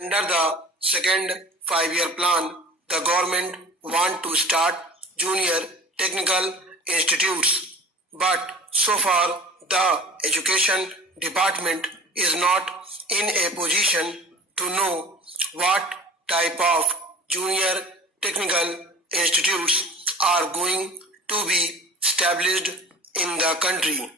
Under the second 5-year plan, the government want to start junior technical institutes. But so far, the education department is not in a position to know what type of junior technical institutes are going to be established in the country.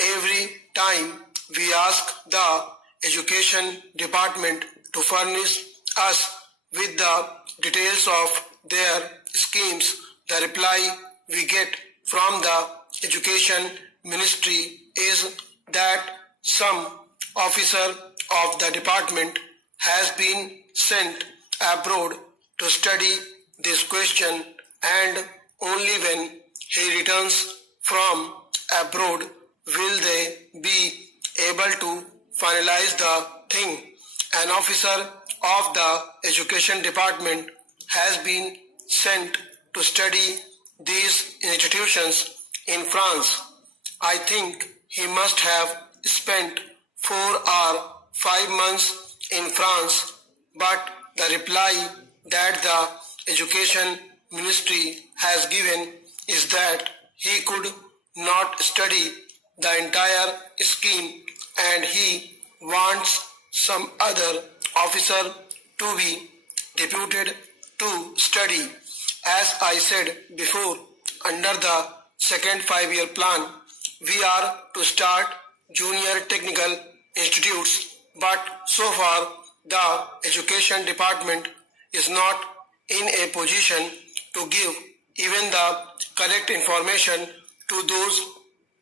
Every time we ask the education department to furnish us with the details of their schemes, the reply we get from the education ministry is that some officer of the department has been sent abroad to study this question, and only when he returns from abroad will they be able to finalize the thing. An officer of the education department has been sent to study these institutions in France. I think he must have spent 4 or 5 months in France, but the reply that the education ministry has given is that he could not study the entire scheme and he wants some other officer to be deputed to study. As I said before, under the second 5-year plan, we are to start junior technical institutes, but so far the education department is not in a position to give even the correct information to those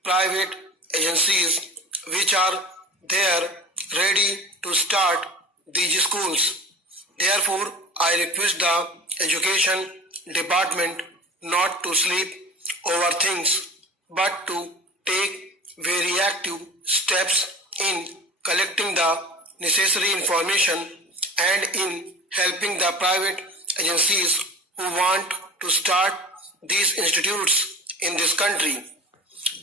private agencies which are there ready to start these schools. Therefore, I request the education department not to sleep over things but to take very active steps in collecting the necessary information and in helping the private agencies who want to start these institutes in this country.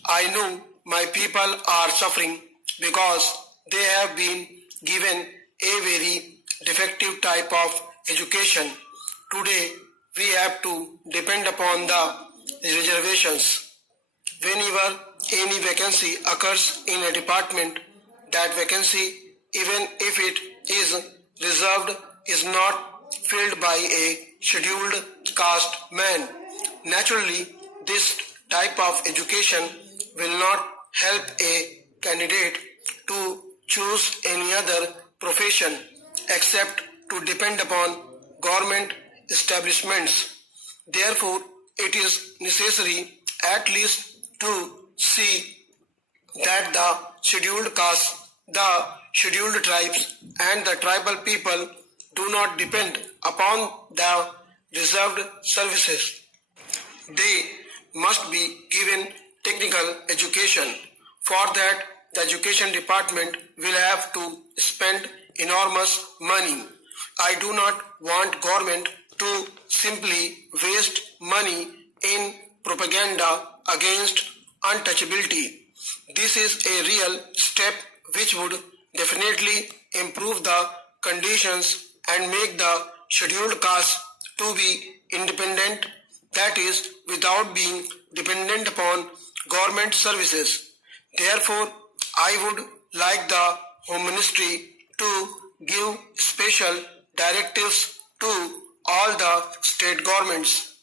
I know my people are suffering because they have been given a very defective type of education. Today, we have to depend upon the reservations. Whenever any vacancy occurs in a department, that vacancy, even if it is reserved, is not filled by a scheduled caste man. Naturally, this type of education will not help a candidate to choose any other profession except to depend upon government establishments. Therefore, it is necessary at least to see that the scheduled castes, the scheduled tribes and the tribal people do not depend upon the reserved services. They must be given technical education. For that, the education department will have to spend enormous money. I do not want government to simply waste money in propaganda against untouchability. This is a real step which would definitely improve the conditions and make the scheduled caste to be independent, that is, without being dependent upon government services. Therefore, I would like the Home Ministry to give special directives to all the state governments.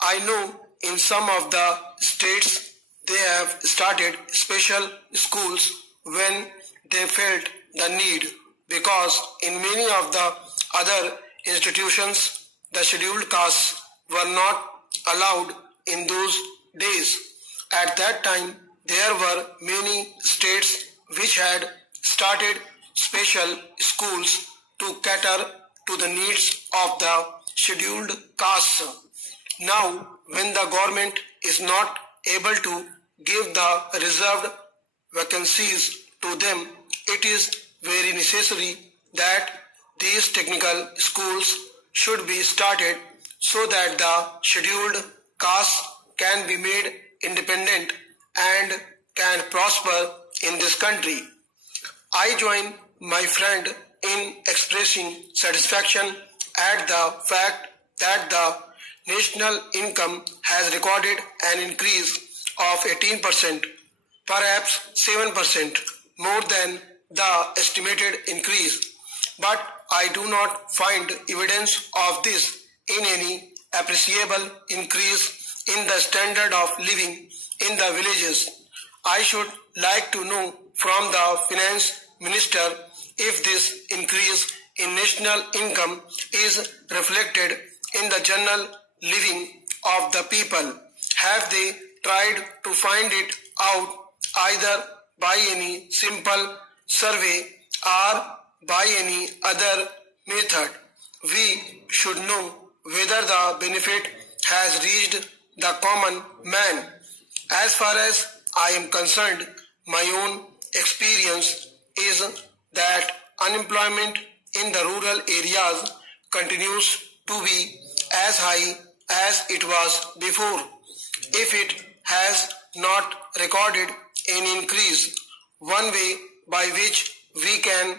I know in some of the states they have started special schools when they felt the need, because in many of the other institutions the scheduled castes were not allowed in those days. At that time there were many states which had started special schools to cater to the needs of the scheduled castes. Now, when the government is not able to give the reserved vacancies to them, it is very necessary that these technical schools should be started so that the scheduled castes can be made independent and can prosper in this country. I join my friend in expressing satisfaction at the fact that the national income has recorded an increase of 18%, perhaps 7% more than the estimated increase. But I do not find evidence of this in any appreciable increase in the standard of living in the villages. I should like to know from the finance minister if this increase in national income is reflected in the general living of the people. Have they tried to find it out either by any simple survey or by any other method? We should know whether the benefit has reached the common man. As far as I am concerned, my own experience is that unemployment in the rural areas continues to be as high as it was before. If it has not recorded an increase, one way by which we can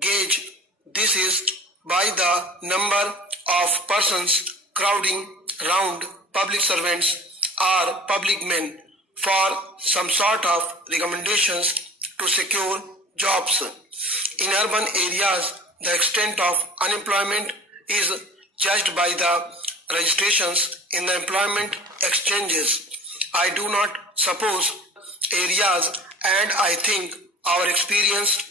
gauge this is by the number of persons crowding round public servants or public men for some sort of recommendations to secure jobs. In urban areas, the extent of unemployment is judged by the registrations in the employment exchanges. I do not suppose areas, and I think our experience